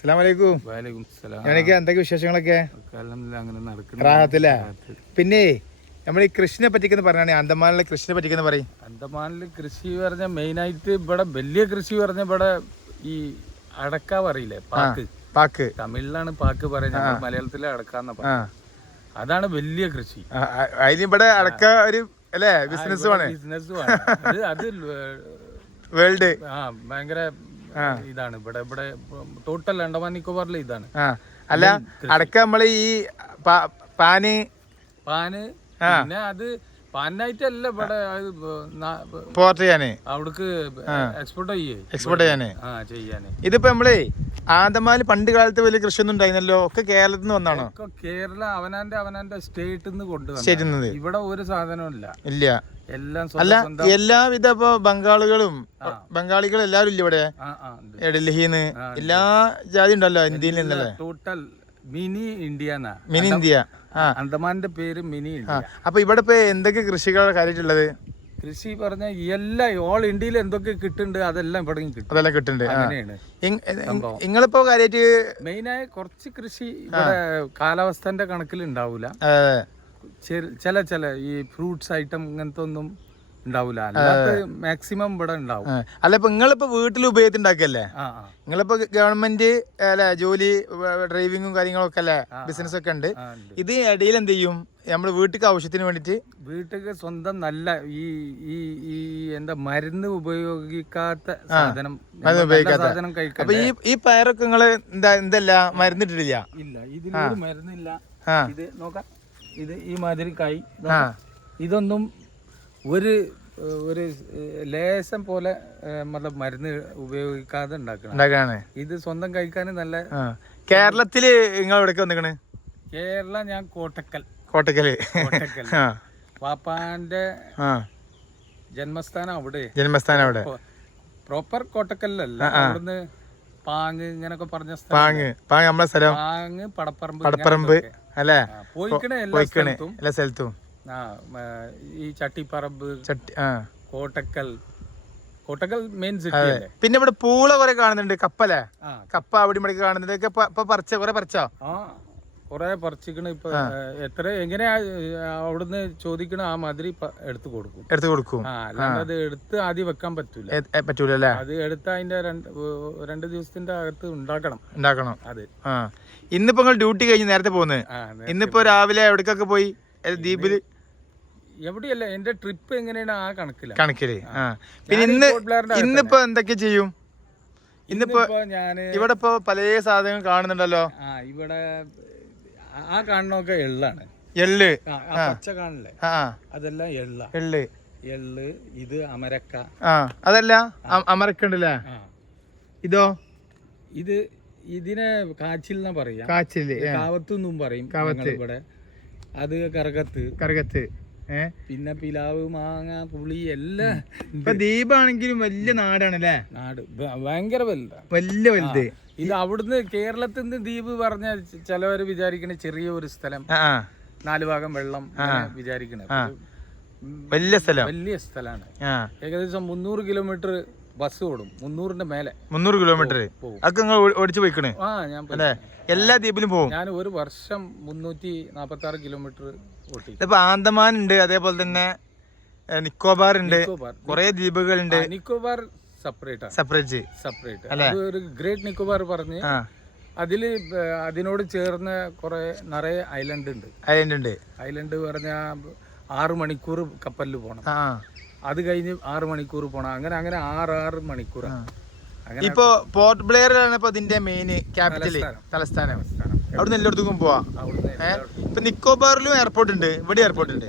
അസ്സലാമലൈക്കും. എനിക്ക് എന്തൊക്കെ വിശേഷങ്ങളൊക്കെ റാഹത്തില്ലേ? പിന്നെ നമ്മൾ ഈ കൃഷിനെ പറ്റിക്കെന്ന് പറഞ്ഞാണ്, അന്തമാനിലെ കൃഷിനെ പറ്റിക്കെന്ന് പറയും. അന്തമാനിൽ കൃഷി പറഞ്ഞ മെയിനായിട്ട് ഇവിടെ വലിയ കൃഷി പറഞ്ഞ ഇവിടെ ഈ അടക്ക പറയില്ലേ, പാക്ക്. പാക്ക് തമിഴിലാണ് പാക്ക് പറയുന്നത്, മലയാളത്തിലെ അടക്കാന്ന പറയുന്നത്. അതാണ് വലിയ കൃഷി. അതിലിവിടെ അടക്ക ഒരു അല്ലേ ബിസിനസ്സുമാണ്. അത് വേൾഡ് ഭയങ്കര ഇതാണ് ഇവിടെ. ഇവിടെ ടോട്ടൽ അണ്ടമാൻ നിക്കോബാറിലെ ഇതാണ്. അല്ല അടക്ക നമ്മള് ഈ പാന് പിന്നെ അത് പാനായിട്ടല്ല ഇവിടെ പോർട്ട് ചെയ്യാന്, അവിടേക്ക് എക്സ്പോർട്ട് ചെയ്യാന്. ഇതിപ്പോ നമ്മള് ആന്തമാനിൽ പണ്ട് കാലത്ത് വലിയ കൃഷിയൊന്നും ഉണ്ടായിരുന്നല്ലോ, ഒക്കെ കേരളത്തിൽ നിന്ന് വന്നാണോ? കേരള അവനാന്റെ സ്റ്റേറ്റിൽ നിന്ന് കൊണ്ടുവന്നത്. ഇവിടെ ഒരു സാധനവും ഇല്ല. എല്ലാം അല്ല എല്ലാവിധ ഇപ്പൊ ബംഗാളികളും എല്ലാരും ഇല്ല ഇവിടെ. ഡൽഹിന്ന് എല്ലാ ജാതി ഉണ്ടല്ലോ ഇന്ത്യയിൽ നിന്നല്ലേ. Total mini India. Mini India, അന്തമാന്റെ പേര് മിനി ഇന്ത്യ. അപ്പൊ ഇവിടെ ഇപ്പൊ എന്തൊക്കെ കൃഷികളാണ് കാര്യമായിട്ടുള്ളത്? കൃഷി പറഞ്ഞ എല്ലാം ഓൾ ഇന്ത്യയിൽ എന്തൊക്കെ കിട്ടുന്നുണ്ട് അതെല്ലാം ഇവിടെ കിട്ടും. അതെല്ലാം കിട്ടുന്നുണ്ട്. അങ്ങനെയാണ് നിങ്ങളിപ്പോ കാര്യമായിട്ട് മെയിനായ കുറച്ച് കൃഷി ഇവിടെ കാലാവസ്ഥന്റെ കണക്കിൽ ഉണ്ടാവൂല. ചില ഈ ഫ്രൂട്ട്സ് ഐറ്റം ഇങ്ങനത്തെ ഒന്നും ഉണ്ടാവൂല. അല്ലാത്ത മാക്സിമം ഇവിടെ ഉണ്ടാവും. അല്ല ഇപ്പൊ നിങ്ങളിപ്പോ വീട്ടിൽ ഉപയോഗത്തിന് ഉണ്ടാക്കല്ലേ? നിങ്ങളിപ്പോ ഗവൺമെന്റ് അല്ലെ ജോലി, ഡ്രൈവിങ്ങും കാര്യങ്ങളൊക്കെ അല്ലെ, ബിസിനസ് ഒക്കെ ഉണ്ട്. ഇത് ഇടയിൽ എന്ത് ചെയ്യും? നമ്മള് വീട്ടിലേക്ക് ആവശ്യത്തിന് വേണ്ടിട്ട് വീട്ടിലേക്ക് സ്വന്തം നല്ല ഈ എന്താ മരുന്ന് ഉപയോഗിക്കാത്ത സാധനം കഴിക്കാം. അപ്പൊ ഈ പയറൊക്കെ നിങ്ങള് എന്തല്ല മരുന്നിട്ടില്ല? ഇല്ല, ഇതിനൊരു മരുന്നില്ല. ഇത് നോക്കാം, ഇത് ഈ മാതിരി കായ് ഇതൊന്നും ഒരു ലേശം പോലെ മരുന്ന് ഉപയോഗിക്കാതെ ഉണ്ടാക്കണം. ഇത് സ്വന്തം കഴിക്കാൻ നല്ല. കേരളത്തില് നിങ്ങൾ എവിടേക്ക് വന്നിക്കണ്? കേരള ഞാൻ കോട്ടക്കല്. പാപ്പാന്റെ ജന്മസ്ഥാനം അവിടെ. പ്രോപ്പർ കോട്ടക്കലല്ല, അവിടുന്ന് പാങ് ഇങ്ങനൊക്കെ പറഞ്ഞ നമ്മളെ സ്ഥലം പാങ്, പടപ്പറമ്പ് അല്ലേ? പോയിക്കണേ എല്ലാ സ്ഥലത്തും. ഈ ചട്ടിപ്പറമ്പ്, കോട്ടക്കൽ മെയിൻ സിറ്റി അല്ലേ. പിന്നെ ഇവിടെ പൂള കുറെ കാണുന്നുണ്ട്, കപ്പല്ലേ? കപ്പ അവിടെ ഇവിടെ കാണുന്നുണ്ട്. പറിച്ചോ? കൊറേ പറിച്ചിക്കണ്. ഇപ്പൊ എത്ര എങ്ങനെയാ അവിടുന്ന് ചോദിക്കണ ആ മാതിരി എടുത്തു കൊടുക്കും. അല്ലാണ്ട് അത് എടുത്ത് ആദ്യം വെക്കാൻ പറ്റൂല. അത് എടുത്ത് അതിന്റെ 2 ദിവസത്തിന്റെ അകത്ത് ഉണ്ടാക്കണം അത്. ഇന്നിപ്പോ നിങ്ങൾ ഡ്യൂട്ടി കഴിഞ്ഞ് നേരത്തെ പോകുന്നത്? ഇന്നിപ്പോ രാവിലെ എവിടേക്കൊക്കെ പോയി? ദ്വീപില് എവിടെയല്ല, എന്റെ ട്രിപ്പ് എങ്ങനെയാണ് ആ കണക്കില്. പിന്നെ ഇന്നിപ്പോ എന്തൊക്കെ ചെയ്യും? ഇന്നിപ്പോ ഇവിടെ ഇപ്പൊ പല സാധനങ്ങൾ കാണുന്നുണ്ടല്ലോ. ഇവിടെ ആ കാണുന്നൊക്കെ എള്ളാണ്. പച്ച കാണില്ലേ, അതെല്ലാം എള്ള്. ഇത് അമരക്ക. അതല്ല അമരക്ക ഉണ്ടല്ലേ? ഇതോ? ഇതിനെ കാച്ചിൽ എന്നാ പറയാ. കാച്ചില്, കാവത്തെന്നും പറയും ഇവിടെ. അത് കറകത്ത്. പിന്നെ പിലാവ്, മാങ്ങ, പുളി എല്ലാം. ഇപ്പൊ ദ്വീപാണെങ്കിലും വലിയ നാടാണല്ലേ? നാട് ഭയങ്കര വലുത്. ഇത് അവിടുന്ന് കേരളത്തിൽ നിന്ന് ദ്വീപ് പറഞ്ഞ ചിലവര് വിചാരിക്കണ ചെറിയ ഒരു സ്ഥലം, 4 ഭാഗം വെള്ളം വിചാരിക്കണ വലിയ സ്ഥലമാണ്. ഏകദേശം 300 കിലോമീറ്റർ ബസ് ഓടും. 300ന്റെ മേലെ 300 കിലോമീറ്റർ ഓടിച്ചു പോയിക്കണേ. ഞാൻ എല്ലാ ദ്വീപിലും പോകും. ഞാൻ ഒരു വർഷം 346 കിലോമീറ്റർ ഓട്ടി. ഇപ്പൊ ആന്തമാൻ ഉണ്ട്, അതേപോലെ തന്നെ നിക്കോബാർ ഉണ്ട്, കുറെ ദ്വീപുകളുണ്ട്. നിക്കോബാർ സെപ്പറേറ്റ് ഒരു ഗ്രേറ്റ് നിക്കോബാർ പറഞ്ഞ് അതിനോട് ചേർന്ന് നിറയെ ഐലൻഡ് ഉണ്ട്. പറഞ്ഞ 6 മണിക്കൂർ കപ്പലിൽ പോണം. അത് കഴിഞ്ഞ് 6 മണിക്കൂർ പോണം. അങ്ങനെ 6 മണിക്കൂർ. ഇപ്പൊ പോർട്ട് ബ്ലെയറിലാണ് ഇപ്പൊ ഇതിന്റെ മെയിൻ ക്യാപിറ്റല്, തലസ്ഥാനം. അവിടെ എല്ലായിടത്തും പോവാ. ഇപ്പൊ നിക്കോബാറിലും എയർപോർട്ട് ഉണ്ട്, ഇവിടെ എയർപോർട്ട് ഉണ്ട്.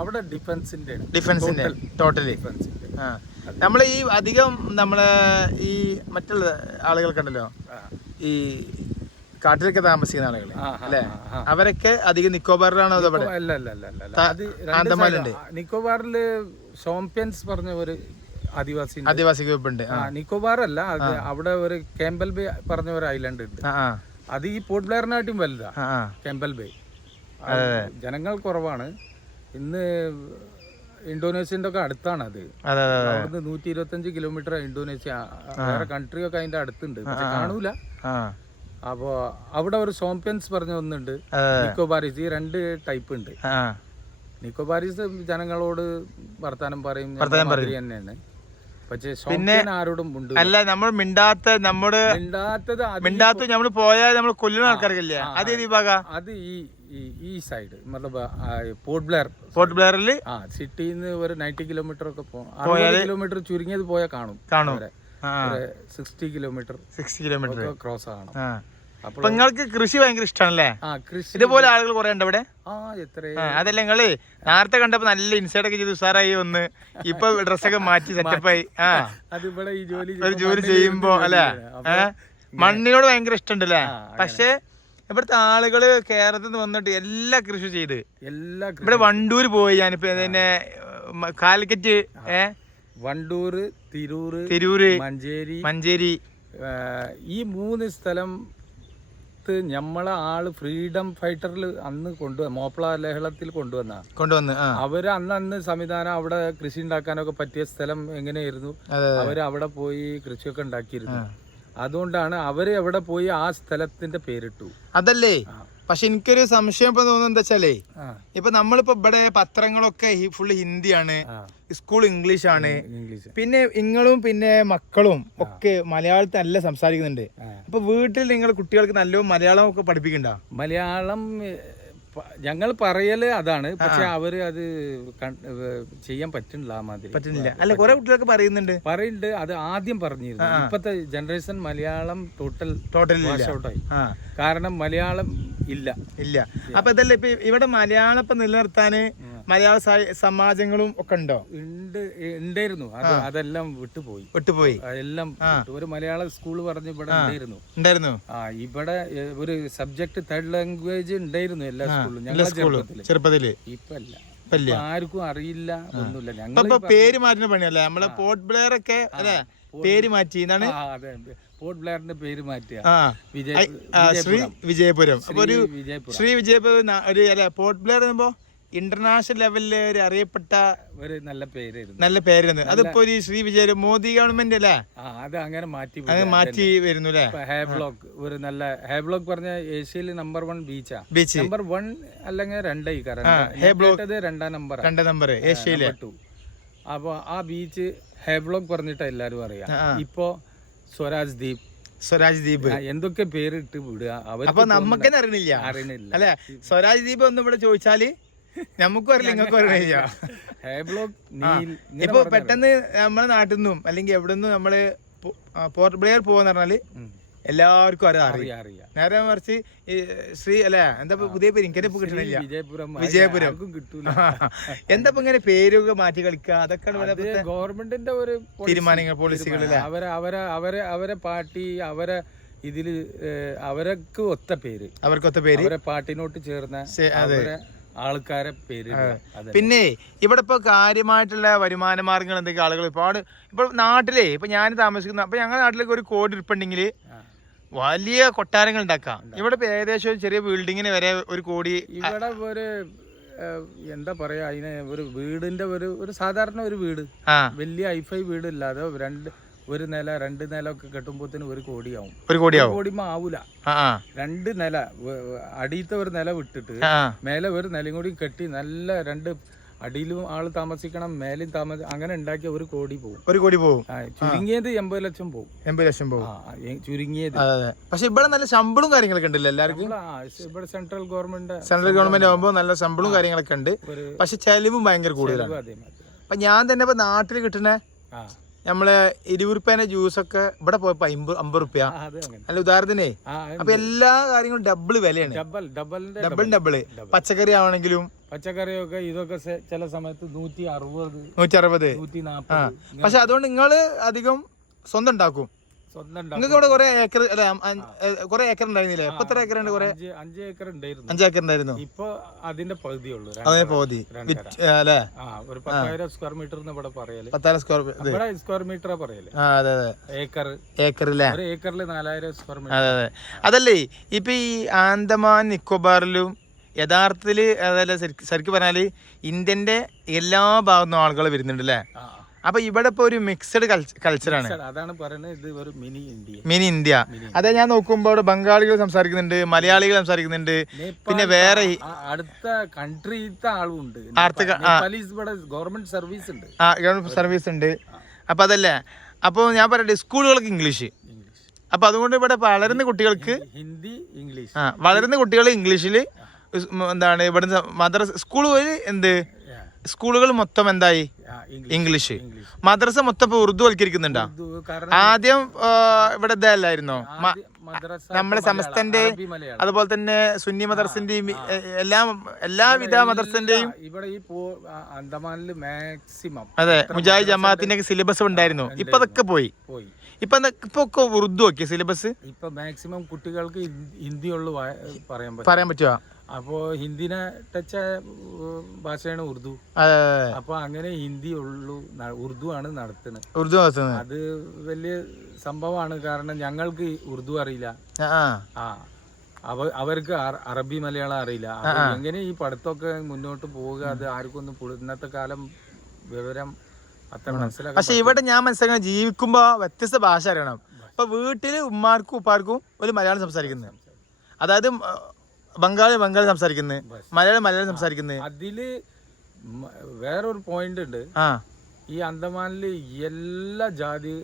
അവിടെ ഡിഫൻസിന്റെ ടോട്ടലി. നമ്മളെ ഈ അധികം നമ്മളെ ഈ മറ്റുള്ള ആളുകൾക്കുണ്ടല്ലോ, ഈ കാട്ടിലൊക്കെ താമസിക്കുന്ന ആളുകൾ അല്ലെ, അവരൊക്കെ അധികം നിക്കോബാറിലാണോ? ആന്തമാനുണ്ട്. നിക്കോബാറില് ഷോംപ്യൻസ് പറഞ്ഞ ഒരു ആദിവാസി ഗ്രൂപ്പ് ഉണ്ട്. നിക്കോബാർ അല്ല, അവിടെ ഒരു കേമ്പൽ ബേ പറഞ്ഞ ഒരു ഐലൻഡ് ഉണ്ട്. അത് ഈ പോർട്ട് ബ്ലെയറിനായിട്ടും വലുതാ കേമ്പൽ ബേ. ജനങ്ങൾ കുറവാണ്. ഇന്ന് ഇന്തോനേഷ്യന്റെ ഒക്കെ അടുത്താണ് അത്. അവിടുന്ന് 125 കിലോമീറ്റർ ഇന്തോനേഷ്യ. വേറെ കൺട്രി ഒക്കെ അതിന്റെ അടുത്തുണ്ട്, പക്ഷെ കാണൂല. അപ്പോ അവിടെ ഒരു സോംപ്യൻസ് പറഞ്ഞ ഒന്നുണ്ട്, നിക്കോബാരീസ്. ഈ 2 ടൈപ്പ് ഉണ്ട്. നിക്കോബാരീസ് ജനങ്ങളോട് വർത്താനം പറയും തന്നെയാണ്, പക്ഷേ സോംപ്യൻ ആരോടും അല്ല. നമ്മൾ മിണ്ടാത്തത് നമ്മൾ പോയാൽ നമ്മൾ കൊല്ലുന്ന ആൾക്കാർക്കില്ല. അത് ഏത് വിഭാഗ? അത് ഈ സൈഡ് പോർട്ട് ബ്ലെയറിൽ സിറ്റിന്ന് ഒരു 90 കിലോമീറ്റർ ഒക്കെ പോകും. 60 കിലോമീറ്റർ ചുരുങ്ങിയത് പോയാൽ കാണും. 60 കിലോമീറ്റർ ക്രോസ് കാണും. അപ്പൊ നിങ്ങൾക്ക് കൃഷി ഭയങ്കര ഇഷ്ടമാണല്ലേ? ഇതുപോലെ ആളുകൾ കുറെ ഉണ്ട് ഇവിടെ. അതല്ല, നിങ്ങള് നേരത്തെ കണ്ടപ്പോ നല്ല ഇൻസൈഡ് ഒക്കെ ചെയ്ത് ഉസാറായി വന്ന്, ഇപ്പൊ ഡ്രസ്സൊക്കെ മാറ്റി സെറ്റപ്പായി. ഒരു ജോലി ചെയ്യുമ്പോ അല്ലെ, മണ്ണിനോട് ഭയങ്കര ഇഷ്ടമുണ്ടല്ലേ? പക്ഷെ ഇവിടുത്തെ ആളുകള് കേരളത്തിൽ നിന്ന് വന്നിട്ട് എല്ലാ കൃഷി ചെയ്ത് ഇവിടെ വണ്ടൂര് പോയി. ഞാനിപ്പോ പിന്നെ കാലിക്കറ്റ്, വണ്ടൂര്, തിരൂര്, മഞ്ചേരി ഈ 3 സ്ഥലം നമ്മളെ ആള് ഫ്രീഡം ഫൈറ്ററിൽ അന്ന് മോപ്പള ലഹളത്തിൽ കൊണ്ടുവന്ന് അവര് അന്ന് സംവിധാനം അവിടെ കൃഷി ഉണ്ടാക്കാനൊക്കെ പറ്റിയ സ്ഥലം എങ്ങനെയായിരുന്നു, അവര് അവിടെ പോയി കൃഷിയൊക്കെ ഉണ്ടാക്കിയിരുന്നു. അതുകൊണ്ടാണ് അവര് എവിടെ പോയി ആ സ്ഥലത്തിന്റെ പേരിട്ടു. അതല്ലേ? പക്ഷെ എനിക്കൊരു സംശയം ഇപ്പൊ തോന്നുന്നത് എന്താ വെച്ചാലേ, ഇപ്പൊ നമ്മളിപ്പോ ഇവിടെ പത്രങ്ങളൊക്കെ ഫുള്ള് ഹിന്ദിയാണ്, സ്കൂൾ ഇംഗ്ലീഷ് ആണ്, പിന്നെ നിങ്ങളും പിന്നെ മക്കളും ഒക്കെ മലയാളത്തിൽ നല്ല സംസാരിക്കുന്നുണ്ട്. അപ്പൊ വീട്ടിൽ നിങ്ങൾ കുട്ടികൾക്ക് നല്ല മലയാളം ഒക്കെ പഠിപ്പിക്കണ്ട? മലയാളം ഞങ്ങൾ പറയല് അതാണ്, പക്ഷെ അവര് അത് ചെയ്യാൻ പറ്റുന്നില്ല. ആ മാതിരി പറ്റുന്നില്ല. അല്ല, കുറെ കുട്ടികൾക്ക് പറയുന്നുണ്ട്. അത് ആദ്യം പറഞ്ഞിരുന്നു. ഇപ്പത്തെ ജനറേഷൻ മലയാളം ടോട്ടൽ ഔട്ടായി. കാരണം മലയാളം ഇല്ല. അപ്പൊ ഇതല്ലേ ഇപ്പൊ ഇവിടെ മലയാളം ഇപ്പൊ നിലനിർത്താന് മലയാള സമാജങ്ങളും ഒക്കെ ഉണ്ടോ? ഉണ്ടായിരുന്നു. അതെല്ലാം വിട്ടുപോയി. എല്ലാം ഒരു മലയാള സ്കൂൾ പറഞ്ഞ് ഇവിടെ ഉണ്ടായിരുന്നു. ഇവിടെ ഒരു സബ്ജക്ട് 3rd ലാംഗ്വേജ് ഉണ്ടായിരുന്നു എല്ലാ സ്കൂളിലും ഞങ്ങളുടെ ചെറുപ്പത്തില്. ഇപ്പല്ല, ആർക്കും അറിയില്ല, ഒന്നുമില്ല. ഞങ്ങൾ പേര് മാറ്റുന്ന പണിയല്ലേ നമ്മളെ പോർട്ട് ബ്ലെയർ ഒക്കെ അല്ലെ? പേര് മാറ്റി. പോർട്ട് ബ്ലെയറിന്റെ പേര് മാറ്റുക, ശ്രീ വിജയപുരം. അപ്പൊ ഒരു ശ്രീ വിജയപുരം ഒരു അല്ലെ പോർട്ട് ബ്ലെയർ പറയുമ്പോ ഇന്റർനാഷണൽ ലെവലില് ഒരു അറിയപ്പെട്ട ഒരു നല്ല പേരായിരുന്നു. അതിപ്പോ ഒരു ശ്രീ വിജയ മോദി ഗവൺമെന്റ് അല്ലേ അത് അങ്ങനെ മാറ്റി വരുന്നു അല്ലേ? ഹേബ്ലോക്ക് ഒരു നല്ല ഹേബ്ലോക്ക് പറഞ്ഞ ഏഷ്യയിൽ നമ്പർ 1 ബീച്ച് നമ്പർ 1 അല്ലെങ്കിൽ 2 രണ്ടാം നമ്പർ ഏഷ്യയിലെ. അപ്പൊ ആ ബീച്ച് ഹേബ്ലോക്ക് പറഞ്ഞിട്ട് എല്ലാരും അറിയാം. ഇപ്പൊ സ്വരാജ് ദ്വീപ് എന്തൊക്കെ പേരിട്ട് വിടുക. അപ്പൊ നമുക്ക് അറിയണില്ല അല്ലെ? സ്വരാജ് ദ്വീപ് ഒന്നും ഇവിടെ ചോദിച്ചാല് നമുക്കും അറിയില്ല, നിങ്ങൾക്കും അറിയില്ല. ഇപ്പൊ പെട്ടെന്ന് നമ്മളെ നാട്ടിൽ നിന്നും അല്ലെങ്കിൽ എവിടെ നിന്നും നമ്മള് പോർട്ട് ബ്ലെയർ പോവാന്ന് പറഞ്ഞാല് എല്ലാവർക്കും അറിയാം. നേരെ മറിച്ച് ശ്രീ അല്ലെ എന്താ പുതിയ പേര് എനിക്കെന്നെ കിട്ടണില്ല, വിജയപുരം കിട്ടൂല. എന്താ ഇങ്ങനെ പേരൊക്കെ മാറ്റി കളിക്കുക? അതൊക്കെ ഗവൺമെന്റിന്റെ ഒരു തീരുമാനങ്ങൾ, പോളിസികൾ. അവരെ പാർട്ടി ഇതില് അവർക്ക് ഒത്ത പേര്, അവരെ പാർട്ടിനോട്ട് ചേർന്ന ആൾക്കാരെ പേര്. പിന്നെ ഇവിടെ ഇപ്പൊ കാര്യമായിട്ടുള്ള വരുമാന മാർഗങ്ങൾ എന്തൊക്കെ ആളുകൾ ഒരുപാട് ഇപ്പൊ നാട്ടിലെ ഇപ്പൊ ഞാൻ താമസിക്കുന്ന അപ്പൊ ഞങ്ങളുടെ നാട്ടിലേക്ക് ഒരു കോടി ഉറുപ്പുണ്ടെങ്കിൽ വലിയ കൊട്ടാരങ്ങൾ ഉണ്ടാക്കാം. ഇവിടെ ഇപ്പൊ ഏകദേശം ചെറിയ ബിൽഡിങ്ങിന് വരെ 1 കോടി. ഇവിടെ ഒരു എന്താ പറയാ, അതിന് ഒരു വീടിന്റെ ഒരു സാധാരണ ഒരു വീട്, വലിയ ഹൈഫൈ വീടില്ലാതെ ഒരു നില 2 നില ഒക്കെ കെട്ടുമ്പോത്തിന് 1 കോടിയാവും. 1 കോടി ആവൂല. 2 നില അടിയത്തെ ഒരു നില വിട്ടിട്ട് മേലെ ഒരു നിലയും കൂടി കെട്ടി നല്ല 2 അടിയിലും ആള് താമസിക്കണം, മേലും അങ്ങനെ ഉണ്ടാക്കിയ 1 കോടി പോകും. ചുരുങ്ങിയത് 80 ലക്ഷം പോകും. 80 ലക്ഷം പോകും ചുരുങ്ങിയത്. പക്ഷെ ഇവിടെ നല്ല ശമ്പളവും കാര്യങ്ങളൊക്കെ ഉണ്ടല്ലോ എല്ലാവർക്കും. ഇവിടെ സെൻട്രൽ ഗവൺമെന്റ് ആകുമ്പോൾ നല്ല ശമ്പളവും കാര്യങ്ങളൊക്കെ ഉണ്ട്. പക്ഷെ ചെലവും ഭയങ്കര കൂടുതലാണ്. അപ്പൊ ഞാൻ തന്നെ ഇപ്പൊ നാട്ടിൽ കിട്ടുന്ന നമ്മള് 20 റുപ്യേന്റെ ജ്യൂസൊക്കെ ഇവിടെ പോയപ്പോ 50 റുപ്യ അല്ല ഉദാഹരണത്തിനേ. അപ്പൊ എല്ലാ കാര്യങ്ങളും ഡബിൾ വിലയാണ്, ഡബിൾ. പച്ചക്കറി ആണെങ്കിലും പച്ചക്കറിയൊക്കെ ഇതൊക്കെ ചില സമയത്ത് 160, 140. പക്ഷെ അതുകൊണ്ട് നിങ്ങള് അധികം സ്വന്തം ഉണ്ടാക്കും. നിങ്ങൾക്ക് ഇവിടെ കുറെ ഏക്കർ കുറെ ഏക്കർ ഉണ്ടായിരുന്നില്ലേ? ഇപ്പൊ എത്ര ഏക്കർ ഉണ്ട്? 5 ഏക്കർ ഉണ്ടായിരുന്നു. 5 ഏക്കർ ഉണ്ടായിരുന്നു. ഇപ്പൊ അതിന്റെ പകുതിയുള്ളൂ. അതിന്റെ പകുതി അല്ലേ? ഒരു 10,000 സ്ക്വയർ മീറ്റർ ഇവിടെ പറയല്. 10,000 സ്ക്വയർ മീറ്റർ പറയല്. ഏക്കറിലെ ഒരു ഏക്കറിൽ 4,000 സ്ക്വയർ മീറ്റർ. അതെ. അതല്ലേ ഇപ്പൊ ഈ ആൻഡമാൻ നിക്കോബാറിലും യഥാർത്ഥത്തില് അതല്ല ശരിക്കും പറഞ്ഞാല് ഇന്ത്യന്റെ എല്ലാ ഭാഗത്തും ആളുകൾ വരുന്നുണ്ട് അല്ലേ? അപ്പൊ ഇവിടെ ഇപ്പൊ ഒരു മിക്സഡ് കൾച്ചറാണ്. അതാണ് പറയുന്നത്, ഇത് ഒരു മിനി ഇന്ത്യ. അതെ, ഞാൻ നോക്കുമ്പോൾ ഇവിടെ ബംഗാളികൾ സംസാരിക്കുന്നുണ്ട്, മലയാളികൾ സംസാരിക്കുന്നുണ്ട്, പിന്നെ വേറെ അടുത്ത കൺട്രിത്തെ ആളുണ്ട്, ഗവൺമെന്റ് സർവീസ് ഉണ്ട്. ഗവൺമെന്റ് സർവീസ് ഉണ്ട്. അപ്പൊ അതല്ലേ, അപ്പൊ ഞാൻ പറയട്ടെ, സ്കൂളുകൾക്ക് ഇംഗ്ലീഷ്. അപ്പൊ അതുകൊണ്ട് ഇവിടെ വളരുന്ന കുട്ടികൾക്ക് ഹിന്ദി, ഇംഗ്ലീഷ്. വളരുന്ന കുട്ടികൾ ഇംഗ്ലീഷില് എന്താണ് ഇവിടുന്ന് മദ്രസ സ്കൂളുകളിൽ സ്കൂളുകൾ മൊത്തം എന്തായി ഇംഗ്ലീഷ്. മദ്രസ മൊത്തം ഇപ്പൊ ഉറുദു വൽക്കരിക്കുന്നുണ്ടോ? ആദ്യം ഇവിടെ ഇതല്ലായിരുന്നോ നമ്മുടെ സംസ്ഥാനന്റെ, അതുപോലെ തന്നെ സുന്നി മദ്രസിന്റെയും എല്ലാവിധ മദ്രസിന്റെയും ഇവിടെ ഈ അന്തമാനില് മാക്സിമം അതെ മുജാഹിദ് ജമാഅത്തിന്റെ സിലബസ് ഉണ്ടായിരുന്നു. ഇപ്പൊ അതൊക്കെ പോയി. ഇപ്പൊ ഒക്കെ ഉറുദു ഒക്കെ സിലബസ്. ഇപ്പൊ മാക്സിമം കുട്ടികൾക്ക് ഹിന്ദിയുള്ളൂ പറയാൻ പറ്റുക. അപ്പോ ഹിന്ദിനെ ടച്ച ഭാഷയാണ് ഉറുദു. അപ്പൊ അങ്ങനെ ഹിന്ദി ഉള്ളൂ, ഉറുദു ആണ് നടത്തുന്നത്. അത് വലിയ സംഭവമാണ്. കാരണം ഞങ്ങൾക്ക് ഉറുദു അറിയില്ല, അവർക്ക് അറബി മലയാളം അറിയില്ല. എങ്ങനെ ഈ പഠിത്തമൊക്കെ മുന്നോട്ട് പോവുക? അത് ആർക്കൊന്നും ഇന്നത്തെ കാലം വിവരം അത്ര മനസ്സിലാക്കാം. പക്ഷെ ഇവിടെ ഞാൻ മനസ്സിലാക്കാൻ ജീവിക്കുമ്പോ വ്യത്യസ്ത ഭാഷ അറിയണം. ഇപ്പൊ വീട്ടില് ഉമ്മാർക്കും ഉപ്പാർക്കും ഒരു മലയാളം സംസാരിക്കുന്നത്, അതായത് ബംഗാളി സംസാരിക്കുന്നത്, മലയാളം സംസാരിക്കുന്നത്. അതില് വേറൊരു പോയിന്റ് ഉണ്ട്. ഈ അന്തമാനില് എല്ലാ ജാതി,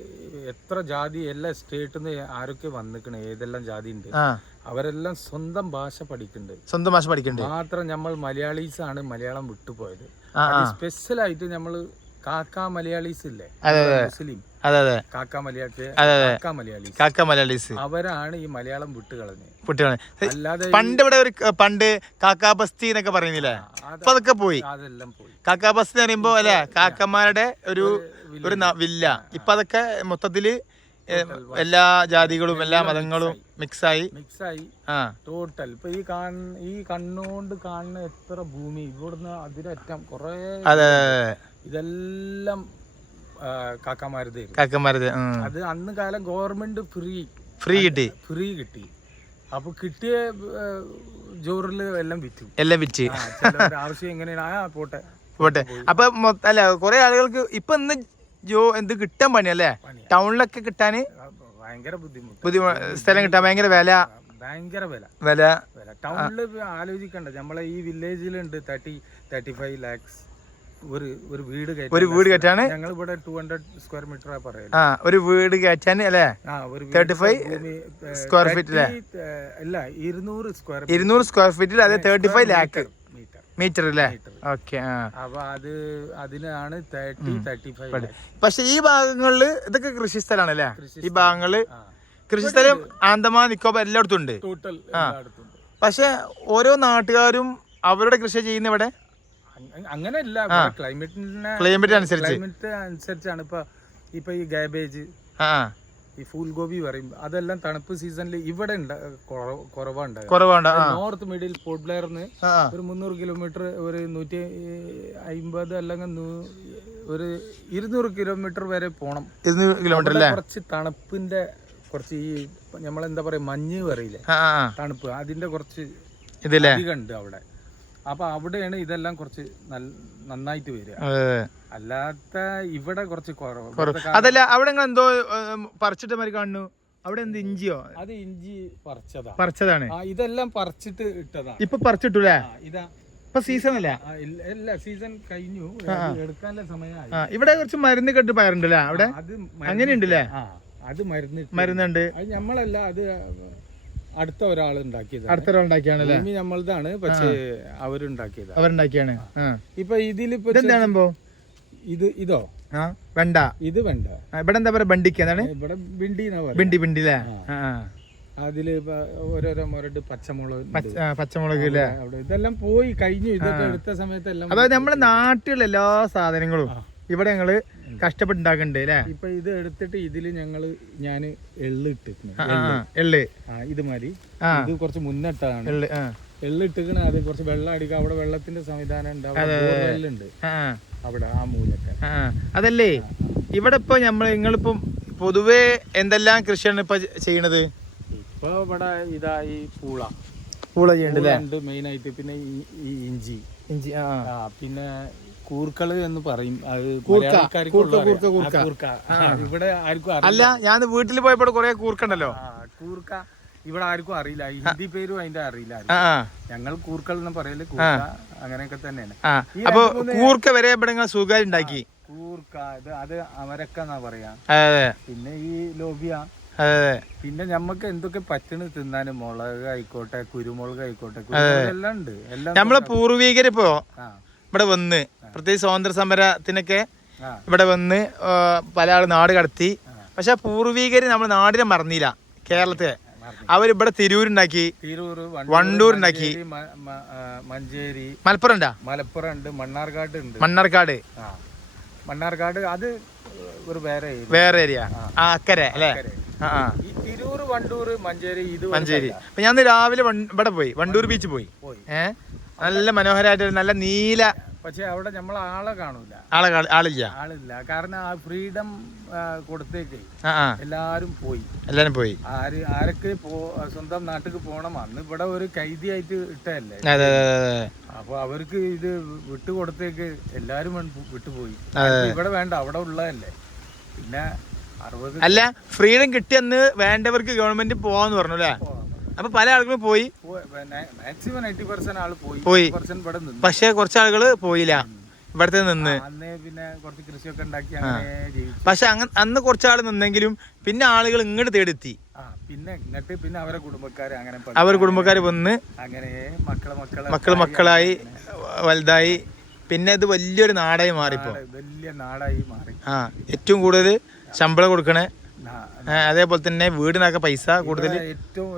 എത്ര ജാതി, എല്ലാ സ്റ്റേറ്റിൽ നിന്ന് ആരൊക്കെ വന്നിക്കണേ, ഏതെല്ലാം ജാതി ഉണ്ട്, അവരെല്ലാം സ്വന്തം ഭാഷ പഠിക്കുന്നുണ്ട്. മാത്രം നമ്മൾ മലയാളീസ് ആണ് മലയാളം വിട്ടുപോയത്. സ്പെഷ്യലായിട്ട് നമ്മള് കാക്ക മലയാളീസ് ഇല്ലേ, മുസ്ലിം കാക്ക മലയാളീസ്, അവരാണ് ഈ മലയാളം വിട്ടുകളഞ്ഞത്. അല്ലാതെ പണ്ട് കാക്കാ ബസ്തി എന്നൊക്കെ പറയുന്നില്ലേ, അപ്പൊ അതൊക്കെ പോയി. അതെല്ലാം പോയി. കാക്കാ ബസ്തി എന്ന് പറയുമ്പോ അല്ലെ കാക്കന്മാരുടെ ഒരു വില്ല. ഇപ്പൊ അതൊക്കെ മൊത്തത്തില് എല്ലാ ജാതികളും എല്ലാ മതങ്ങളും മിക്സായി ടോട്ടൽ. ഇപ്പൊ ഈ കണ്ണുകൊണ്ട് കാണുന്ന എത്ര ഭൂമി, ഇവിടുന്ന് അതിരറ്റം കൊറേ, ഇതെല്ലാം കാക്കമാരത്. അത് അന്ന് കാലം ഗവൺമെന്റ് ഫ്രീ കിട്ടി. അപ്പൊ കിട്ടിയ ജോറില് എല്ലാം വിറ്റ് ആവശ്യം എങ്ങനെയാണ് പോട്ടെ. അപ്പൊ അല്ല കുറെ ആളുകൾക്ക് ഇപ്പൊ എന്ത് കിട്ടാൻ പണിയല്ലേ, ടൗണിലൊക്കെ കിട്ടാന് ഭയങ്കര ബുദ്ധിമുട്ട്. സ്ഥലം കിട്ടാൻ ഭയങ്കര വില. ടൗണില് ആലോചിക്കണ്ട, നമ്മളെ ഈ വില്ലേജിലുണ്ട് 30-35 lakhs ഒരു വീട് കയറ്റാണ്. ഞങ്ങൾ ഇവിടെ 200 സ്ക്വയർ മീറ്റർ പറയുന്നത്. ഒരു വീട് കയറ്റാൻ അല്ലേ 35 സ്ക്വയർ ഫീറ്റ് അല്ല 200 സ്ക്വയർ ഫീറ്റിൽ അതെ 35 ലാക്ക് മീറ്റർ അല്ലേ? ഓക്കെ. അപ്പൊ അതിനാണ് 30-35. പക്ഷെ ഈ ഭാഗങ്ങളില് ഇതൊക്കെ കൃഷി സ്ഥലമാണ് അല്ലേ? ഈ ഭാഗങ്ങള് കൃഷി സ്ഥലം ആൻഡമാൻ നിക്കോബാർ എല്ലായിടത്തും ഉണ്ട്. പക്ഷെ ഓരോ നാട്ടുകാരും അവരുടെ കൃഷി ചെയ്യുന്ന ഇവിടെ അങ്ങനെയല്ല, ക്ലൈമറ്റ് അനുസരിച്ചാണ്. ഇപ്പൊ ഈ ഗാബേജ്, ഈ ഫുൾഗോബി പറയും, അതെല്ലാം തണുപ്പ് സീസണിൽ ഇവിടെ കുറവാണ്. നോർത്ത് മിഡിൽ പോർട്ട് ബ്ലെയറിന് ഒരു 300 കിലോമീറ്റർ, ഒരു 150 അല്ലെങ്കിൽ ഒരു 200 കിലോമീറ്റർ വരെ പോണം. കുറച്ച് തണുപ്പിന്റെ കുറച്ച് ഈ നമ്മളെന്താ പറയാ മഞ്ഞ് പറയില്ലേ, തണുപ്പ്, അതിന്റെ കുറച്ച് അധികമുണ്ട് അവിടെ. അപ്പൊ അവിടെയാണ് ഇതെല്ലാം കുറച്ച് നന്നായിട്ട് വരിക. അല്ലാത്ത ഇവിടെ കുറച്ച് കുറവ്. അതല്ല അവിടെ എന്തോ പറിച്ചിട്ട് മാതിരി കാണുന്നു. അവിടെ എന്ത് ഇഞ്ചിയോ? അത് ഇഞ്ചി പറിച്ചതാണ്. ഇതെല്ലാം പറിച്ചിട്ട് ഇട്ടതാ. ഇപ്പൊ പറിച്ചിട്ടൂലേ? ഇതാ ഇപ്പൊ സീസൺ അല്ല, സീസൺ കഴിഞ്ഞു, എടുക്കാനുള്ള സമയമായി. ഇവിടെ കുറച്ച് മരുന്ന് കെട്ട് പയറുണ്ടല്ലേ അവിടെ? അങ്ങനെയുണ്ടല്ലേ? അത് മരുന്നുണ്ട്. അത് നമ്മളല്ല, അത് അടുത്ത ഒരാൾ ഉണ്ടാക്കിയതാണ്. നമ്മളതാണ്, പക്ഷേ അവരുണ്ടാക്കിയാണ്. ഇപ്പൊ ഇതിലിപ്പോ ഇതോ വെണ്ട, ഇത് വെണ്ട. ഇവിടെ എന്താ പറയാ ബണ്ടിക്ക്? എന്താണ് ഇവിടെ ബിണ്ടി അല്ലേ? അതില് ഓരോരോ മുരട് പച്ചമുളക് അല്ലേ? അവിടെ ഇതെല്ലാം പോയി കഴിഞ്ഞു. ഇതൊക്കെ എടുത്ത സമയത്തെല്ലാം അതായത് നമ്മുടെ നാട്ടിലുള്ള എല്ലാ സാധനങ്ങളും ഇവിടെ ഞങ്ങള് കഷ്ടപ്പെട്ടുണ്ടാക്കണ്ട് അല്ലേ? ഇപ്പൊ ഇത് എടുത്തിട്ട് ഇതില് ഞാന് എള്ള് ഇതുമാതിരി ഇത് കുറച്ച് മുന്നിട്ടാണ് എള്ള് ഇട്ടിക്കണ. അത് കുറച്ച് വെള്ളം അടിക്കുക, അവിടെ വെള്ളത്തിന്റെ സംവിധാനം ഉണ്ട് അവിടെ ആ മൂലൊക്കെ. അതല്ലേ ഇവിടെ ഇപ്പൊ നിങ്ങളിപ്പോ പൊതുവെ എന്തെല്ലാം കൃഷിയാണ് ഇപ്പൊ ചെയ്യണത്? ഇപ്പൊ ഇവിടെ ഇതായി പൂള ചെയ്യുന്നുണ്ട് ഉണ്ട് മെയിൻ ആയിട്ട്. പിന്നെ ഈ ഇഞ്ചി ഇഞ്ചി പിന്നെ കൂർക്കള് എന്ന് പറയും. അത് ഇവിടെ ആർക്കും അല്ല. ഞാൻ വീട്ടിൽ പോയപ്പോൾ കുറെ കൂർക്കുണ്ടല്ലോ. കൂർക്ക ഇവിടെ ആർക്കും അറിയില്ല. ഹിന്ദി പേരും അതിന്റെ അറിയില്ല. ഞങ്ങൾ കൂർക്കൾ എന്ന് പറയല്. കൂർക്ക അങ്ങനെയൊക്കെ തന്നെയാണ്. അപ്പൊ കൂർക്ക വരെ ഇവിടെ സുഖം ഉണ്ടാക്കി. കൂർക്ക അത് അമരക്ക എന്നാ പറയാ. പിന്നെ ഈ ലോബിയ. പിന്നെ ഞമ്മക്ക് എന്തൊക്കെ പറ്റണ് തിന്നാന്, മുളക് ആയിക്കോട്ടെ, കുരുമുളക് ആയിക്കോട്ടെ, എല്ലാം ഉണ്ട്. എല്ലാം നമ്മളെ പൂർവികരിപ്പോ ഇവിടെ വന്ന്, പ്രത്യേകിച്ച് സ്വാതന്ത്ര്യ സമരത്തിനൊക്കെ ഇവിടെ വന്ന് പല ആൾ നാട് കടത്തി. പക്ഷെ പൂർവികര് നമ്മൾ നാടിനെ മറന്നില്ല. കേരളത്തെ അവരിവിടെ തിരൂരുണ്ടാക്കി, വണ്ടൂരുണ്ടാക്കി, മഞ്ചേരി, മലപ്പുറം ഉണ്ട്, മണ്ണാർക്കാട് ഉണ്ട്. മണ്ണാർക്കാട് അത് ഒരു വേറെ ഏരിയ അക്കരെ അല്ലേ. ഈ തിരൂർ, വണ്ടൂർ, മഞ്ചേരി, മഞ്ചേരി. അപ്പൊ ഞാൻ രാവിലെ ഇവിടെ പോയി, വണ്ടൂർ ബീച്ച് പോയി. നല്ല മനോഹരമായിട്ട് നല്ല നീല. പക്ഷെ അവിടെ നമ്മൾ ആളെ കാണൂല. ആളില്ല. കാരണം ആ ഫ്രീഡം കൊടുത്തേക്ക് എല്ലാരും പോയി. ആരൊക്കെ സ്വന്തം നാട്ടിക്ക് പോണം. അന്ന് ഇവിടെ ഒരു കൈദിയായിട്ട് ഇട്ടല്ലേ. അപ്പൊ അവർക്ക് ഇത് വിട്ടുകൊടുത്തേക്ക് എല്ലാരും വിട്ടുപോയി. ഇവിടെ വേണ്ട, അവിടെ ഉള്ളതല്ലേ. പിന്നെ 60 അല്ല, ഫ്രീഡം കിട്ടിയെന്ന് വേണ്ടവർക്ക് ഗവൺമെന്റ് പോവാന്ന് പറഞ്ഞു അല്ലേ. അപ്പൊ പല ആളുകളും പോയി. മാക്സിമം 90% ആള് പോയി. പക്ഷെ കുറച്ച് ആളുകള് പോയില്ല, ഇവിടത്തെ നിന്ന്. പിന്നെ കുറച്ച് കൃഷിയൊക്കെ ഉണ്ടാക്കി. പക്ഷെ അന്ന് കുറച്ചാൾ നിന്നെങ്കിലും പിന്നെ ആളുകൾ ഇങ്ങോട്ട് തേടെത്തി. പിന്നെ അവരെ കുടുംബക്കാര് വന്ന് അങ്ങനെ മക്കളായി വലുതായി. പിന്നെ ഇത് വലിയൊരു നാടായി മാറിപ്പോ. വലിയ നാടായി മാറി. ഏറ്റവും കൂടുതൽ ശമ്പളം കൊടുക്കണേ, അതേപോലെ തന്നെ വീടിനൊക്കെ പൈസ കൂടുതൽ. ഏറ്റവും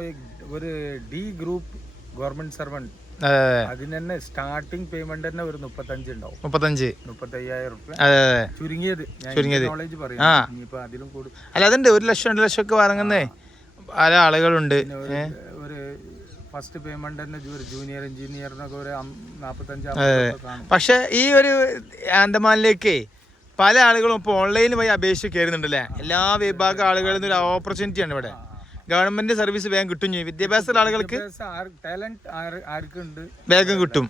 ഒരു ഡി ഗ്രൂപ്പ് ഗവൺമെന്റ് സർവന്റ്, അതിന് തന്നെ സ്റ്റാർട്ടിംഗ് പേയ്മെന്റ് തന്നെ ഒരു 35 ഉണ്ടാവും. 35,000 രൂപ ചുരുങ്ങിയത്. നോളേജ് പറയാം. അതിലും കൂടുതൽ അല്ല, അതുണ്ട് 1 ലക്ഷം 2 ലക്ഷം ഒക്കെ വാങ്ങുന്നേ പല ആളുകളുണ്ട്. ഒരു ഫസ്റ്റ് പേയ്മെന്റ് തന്നെ ജൂനിയർ എഞ്ചിനീയറിനൊക്കെ ഒരു 45,000. പക്ഷെ ഈ ഒരു ആൻഡമാനിലേക്ക് പല ആളുകളും ഇപ്പോൾ ഓൺലൈനിൽ പോയി അപേക്ഷിച്ച് കയറുന്നുണ്ടല്ലേ. എല്ലാ വിഭാഗം ആളുകളിൽ ഒരു ഓപ്പർച്യൂണിറ്റിയാണ് ഇവിടെ. ഗവൺമെന്റ് സർവീസ് വേഗം കിട്ടും ചെയ്യും. വിദ്യാഭ്യാസമുള്ള ആളുകൾക്ക് വേഗം കിട്ടും.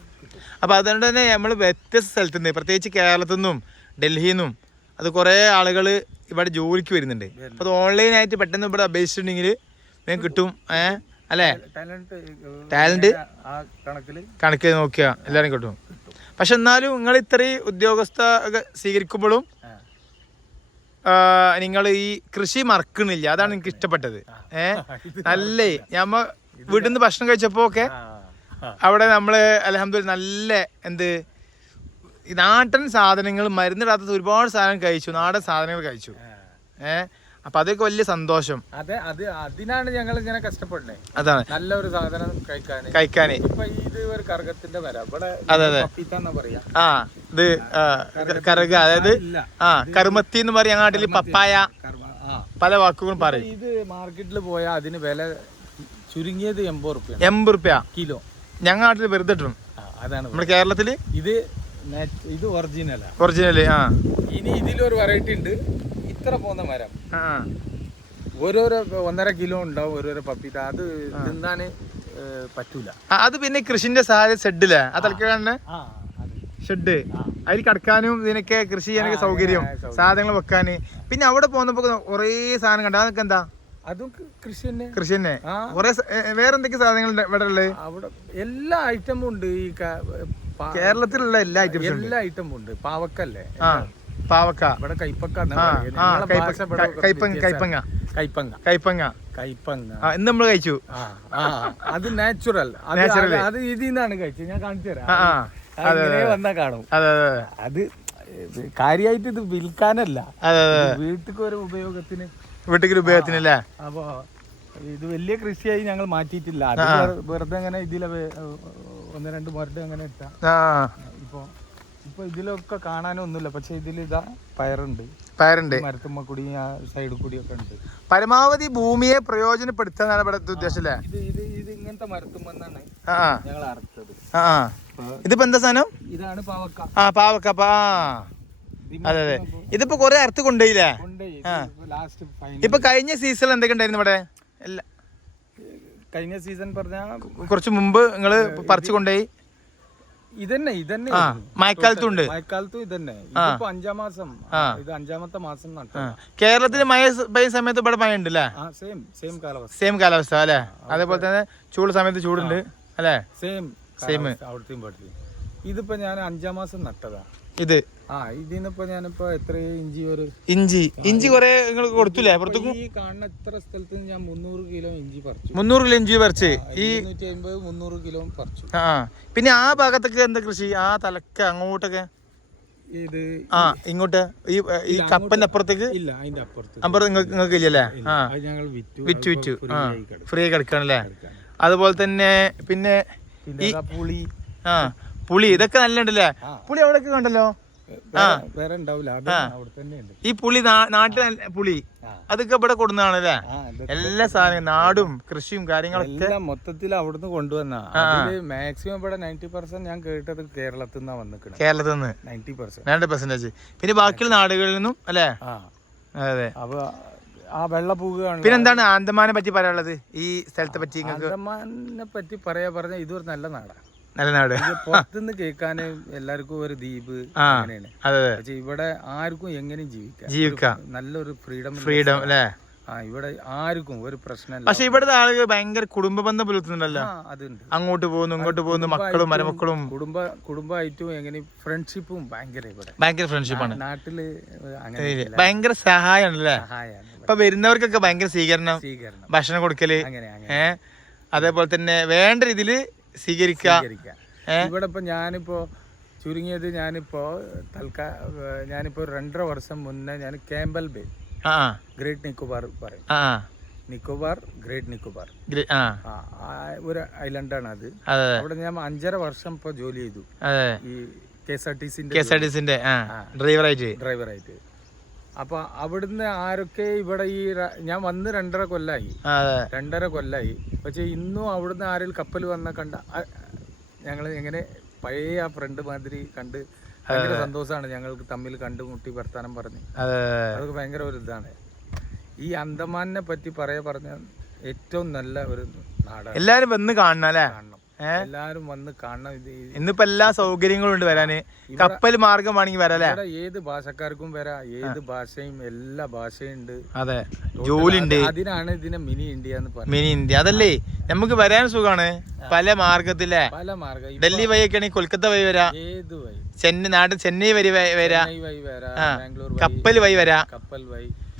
അപ്പൊ അതുകൊണ്ട് തന്നെ നമ്മൾ വ്യത്യസ്ത സ്ഥലത്തു നിന്ന്, പ്രത്യേകിച്ച് കേരളത്തിൽ നിന്നും ഡൽഹിയിൽ നിന്നും അത് കുറേ ആളുകൾ ഇവിടെ ജോലിക്ക് വരുന്നുണ്ട്. അപ്പൊ അത് ഓൺലൈനായിട്ട് പെട്ടെന്ന് ഇവിടെ അപേക്ഷിച്ചിട്ടുണ്ടെങ്കിൽ വേഗം കിട്ടും. അല്ലേ, ടാലന്റ് കണക്ക് നോക്കിയാ എല്ലാവരും കിട്ടും. പക്ഷെ എന്നാലും നിങ്ങൾ ഇത്രയും ഉദ്യോഗസ്ഥ സ്വീകരിക്കുമ്പോഴും നിങ്ങൾ ഈ കൃഷി മറക്കണില്ല. അതാണ് എനിക്ക് ഇഷ്ടപ്പെട്ടത്. നല്ലേ, ഞമ്മ വീട്ടിൽ നിന്ന് ഭക്ഷണം കഴിച്ചപ്പോ ഒക്കെ അവിടെ നമ്മള് അൽഹംദുലില്ലാ നല്ല ഈ നാടൻ സാധനങ്ങൾ, മരുന്നിടാത്ത ഒരുപാട് സാധനം കഴിച്ചു, നാടൻ സാധനങ്ങൾ കഴിച്ചു. അപ്പൊ അതൊക്കെ വലിയ സന്തോഷം. അതിനാണ് ഞങ്ങൾ ഇങ്ങനെ കഷ്ടപ്പെടുന്നത്. അതാണ് നല്ലൊരു സാധനം കഴിക്കാന്. ഇപ്പൊ ഇത് ഒരു കർഗത്തിന്റെ വര ഇവിടെ. അതെ പറയാ. ഇത് കറുക, അതായത് കറുമത്തി എന്ന് പറയാം. നാട്ടില് പപ്പായ, പല വാക്കുകളും പറയും. ഇത് മാർക്കറ്റിൽ പോയാൽ അതിന് വില ചുരുങ്ങിയത് 80 രൂപ കിലോ. ഞങ്ങളുടെ നാട്ടില് വെറുതെ ഇട്ടും. അതാണ് നമ്മുടെ കേരളത്തില് ഇത് ഒറിജിനൽ. ഇനി ഇതിലൊരു വെറൈറ്റി ഉണ്ട്. ഇത്ര പോകുന്ന മരം ഓരോരോ 1.5 കിലോ ഉണ്ടാവും. ഓരോരോ പപ്പീത അത് തിന്നാന് പറ്റൂല. അത് പിന്നെ കൃഷിന്റെ ഷെഡില്ലേ, ആ തൽക്കാലം ഷെഡ്, അതിൽ കിടക്കാനും ഇതിനൊക്കെ കൃഷി ചെയ്യാനൊക്കെ സൗകര്യം, സാധനങ്ങൾ വെക്കാന്. പിന്നെ അവിടെ പോകുന്നപ്പോ കുറേ സാധനം കണ്ട. അതൊക്കെ എന്താ? അതും കൃഷി തന്നെ. കുറെ വേറെ എന്തൊക്കെ സാധനങ്ങൾ ഇവിടെ ഉള്ളത്? അവിടെ എല്ലാ ഐറ്റമും ഉണ്ട്. ഈ കേരളത്തിലുള്ള എല്ലാ ഐറ്റമും ഉണ്ട്. പാവക്കല്ലേ, പാവക്ക, ഇവിടെ കൈപ്പക്ക, ഇന്ന് നമ്മള് കഴിച്ചു. അത് നാച്ചുറൽ. അത് ഇതിന്നാണ് കഴിച്ചത്. ഞാൻ കാണിച്ചു തരാം. വന്നാ കാണും. അത് കാര്യമായിട്ട് ഇത് വിൽക്കാനല്ല, വീട്ടിക്ക് ഒരു ഉപയോഗത്തിനല്ലേ. അപ്പൊ ഇത് വലിയ കൃഷിയായി ഞങ്ങൾ മാറ്റിയിട്ടില്ല. അത് വെറുതെ അങ്ങനെ ഇതിലെ 1-2 മരട് അങ്ങനെ ഇട്ടാ. ഇപ്പൊ ഇതിലൊക്കെ കാണാനൊന്നുമില്ല. പക്ഷെ ഇതിൽ ഇതാ പയറുണ്ട്, മരത്തുമ്മ കൂടി സൈഡിൽ കൂടി ഒക്കെ ഉണ്ട്. പരമാവധി ഭൂമിയെ പ്രയോജനപ്പെടുത്താനാണ് ഇവിടുത്തെ ഉദ്ദേശം. ഇത് ഇങ്ങനത്തെ മരത്തുമ്മന്നാണ് ഞങ്ങൾ അറുത്തത്. ഇതിപ്പോ എന്താ സാധനം? ഇതാണ് പാവക്ക. പാവക്ക. അതെ. ഇതിപ്പോ കൊറേ അറുത്ത് കൊണ്ടുപോയില്ലേ? ഇപ്പൊ കഴിഞ്ഞ സീസണിൽ എന്തൊക്കെ ഉണ്ടായിരുന്നു ഇവിടെ? കഴിഞ്ഞ സീസൺ പറഞ്ഞ കുറച്ച് മുമ്പ് നിങ്ങള് പറിച്ചു കൊണ്ടുപോയി. ഇതന്നെ മഴക്കാലത്തുണ്ട്. മഴക്കാലത്തും ഇതന്നെ. ഇതിപ്പോ 5-ാം മാസം, ഇത് 5-ാമത്തെ മാസം നട്ടു. കേരളത്തില് മഴ പെയ്യുന്ന സമയത്ത് ഇവിടെ മഴ ഉണ്ട് അല്ലേ? സെയിം കാലാവസ്ഥ അല്ലെ? അതേപോലെ തന്നെ ചൂട് സമയത്ത് ചൂടുണ്ട് അല്ലെ? സെയിം അവിടുത്തെയും പാട്ടിൽ. ഇതിപ്പോ ഞാൻ 5-ാം മാസം നട്ടതാ ഇത്. ഇതിനിപ്പോ ഞാനിപ്പോ എത്ര ഇഞ്ചി കൊറേ നിങ്ങൾ കൊടുത്തില്ലേ അപ്പുറത്തേക്കും? ഈ കാണുന്ന ഇത്ര സ്ഥലത്ത് ഞാൻ 300 കിലോ ഇഞ്ചി പറിച്ചു. 300 കിലോ ഇഞ്ചി പറിച്ച് ഈ 250-300 കിലോ പറിച്ചു. പിന്നെ ആ ഭാഗത്തൊക്കെ എന്താ കൃഷി? ആ തലക്ക് അങ്ങോട്ടൊക്കെ ഇത് ഇങ്ങോട്ട് ഈ കപ്പന്റെ അപ്പുറത്തേക്ക് ഇല്ല, അതിന്റെ അപ്പുറത്ത് അപ്പുറത്ത് നിങ്ങൾക്ക് ഇല്ലല്ലേ? ഞങ്ങൾ വിറ്റു ഫ്രീ കിടക്കണല്ലേ? അതുപോലെ തന്നെ പിന്നെ പുളി പുളി ഇതൊക്കെ നല്ല ഉണ്ടല്ലേ? പുളി അവിടെയൊക്കെ കണ്ടല്ലോ. വേറെ ഉണ്ടാവില്ല, അവിടെ തന്നെയുണ്ട് ഈ പുളി. നാട്ടിൽ പുളി അതൊക്കെ ഇവിടെ കൊടുക്കുന്നതാണല്ലേ? എല്ലാ സാധനവും നാടും കൃഷിയും കാര്യങ്ങളൊക്കെ മൊത്തത്തിൽ അവിടുന്ന് കൊണ്ടുവന്ന മാക്സിമം ഇവിടെ 90% ഞാൻ കേട്ടത് കേരളത്തിൽ നിന്നാ വന്നിട്ടുണ്ട്. കേരളത്തിൽ നിന്ന് 90%. പിന്നെ ബാക്കിയുള്ള നാടുകളിൽ നിന്നും അല്ലേ? അതെ. അപ്പൊ ആ വെള്ളപ്പൂവാണ്. പിന്നെന്താണ് ആൻഡമാനെ പറ്റി പറയാനുള്ളത്? ഈ സ്ഥലത്തെ പറ്റി ആൻഡമാനെ പറ്റി പറഞ്ഞ ഇതൊരു നല്ല നാടാണ്. നല്ല നാട്. പുറത്തുനിന്ന് കേൾക്കാന് എല്ലാവർക്കും ഒരു ദ്വീപ് അങ്ങനെയാണ്. പക്ഷെ ഇവിടെ ആർക്കും എങ്ങനെയും ജീവിക്കാം. നല്ലൊരു ഫ്രീഡം അല്ലേ? ഇവിടെ ആർക്കും ഒരു പ്രശ്നമില്ല. പക്ഷെ ഇവിടുത്തെ ആളുകൾ ഭയങ്കര കുടുംബ ബന്ധം പുലർത്തുന്നുണ്ടല്ലോ. അതുണ്ട്. അങ്ങോട്ട് പോകുന്നു ഇങ്ങോട്ട് പോകുന്നു, മക്കളും മരുമക്കളും കുടുംബമായിട്ടും എങ്ങനെ ഫ്രണ്ട്ഷിപ്പും ഭയങ്കര ഫ്രണ്ട്ഷിപ്പാണ് നാട്ടില്. ഭയങ്കര സഹായമാണല്ലേ? ഇപ്പൊ വരുന്നവർക്കൊക്കെ ഭയങ്കര സ്വീകരണം, ഭക്ഷണം കൊടുക്കല്, അതേപോലെ തന്നെ വേണ്ട രീതിയില് സ്വീകരിക്കുക. ഇവിടെ ഇപ്പൊ ഞാനിപ്പോ ചുരുങ്ങിയത് ഞാനിപ്പോ 2.5 വർഷം മുന്നേ ഞാൻ ക്യാമ്പൽ ബേ ഗ്രേറ്റ് നിക്കോബാർ പറയും. ഗ്രേറ്റ് നിക്കോബാർ ഒരു ഐലൻഡാണ് അത്. അവിടെ ഞാൻ 5.5 വർഷം ഇപ്പൊ ജോലി ചെയ്തു ഈ KSRTC ഡ്രൈവറായിട്ട്. അപ്പൊ അവിടുന്ന് ആരൊക്കെ ഇവിടെ ഈ ഞാൻ വന്ന് 2.5 കൊല്ലായി. പക്ഷെ ഇന്നും അവിടുന്ന് ആരെങ്കിലും കപ്പൽ വന്ന കണ്ട ഞങ്ങള് എങ്ങനെ പഴയ ആ ഫ്രണ്ട് മാതിരി കണ്ട് ഭയങ്കര സന്തോഷമാണ്. ഞങ്ങൾക്ക് തമ്മിൽ കണ്ടുമുട്ടി വർത്താനം പറഞ്ഞ് അതൊക്കെ ഭയങ്കര ഒരു ഇതാണ്. ഈ അന്തമാനെ പറ്റി പറഞ്ഞ ഏറ്റവും നല്ല ഒരു നാടാണ്. എല്ലാരും വന്ന് കാണണം. എല്ലാരും വന്ന് കാണണം. ഇന്നിപ്പോ എല്ലാ സൗകര്യങ്ങളും ഉണ്ട് വരാന്. കപ്പൽ മാർഗമാണെങ്കിൽ വരാല്ലേ? ഏത് ഭാഷക്കാർക്കും വരാം. ഏത് ഭാഷയും എല്ലാ ഭാഷയും ഉണ്ട്. അതെ, ജോലി ഉണ്ട്. അതിനാണ് ഇതിനെ മിനി ഇന്ത്യ എന്ന് പറയുന്നത്. മിനി ഇന്ത്യ അതല്ലേ? നമുക്ക് വരാൻ സുഖമാണ്. പല മാർഗത്തിലെ ഡൽഹി വഴി ഒക്കെ ആണെങ്കിൽ കൊൽക്കത്ത വഴി വരാം. ഏത് വഴി ചെന്നൈ വഴി വരാം. കപ്പൽ വഴി വരാം.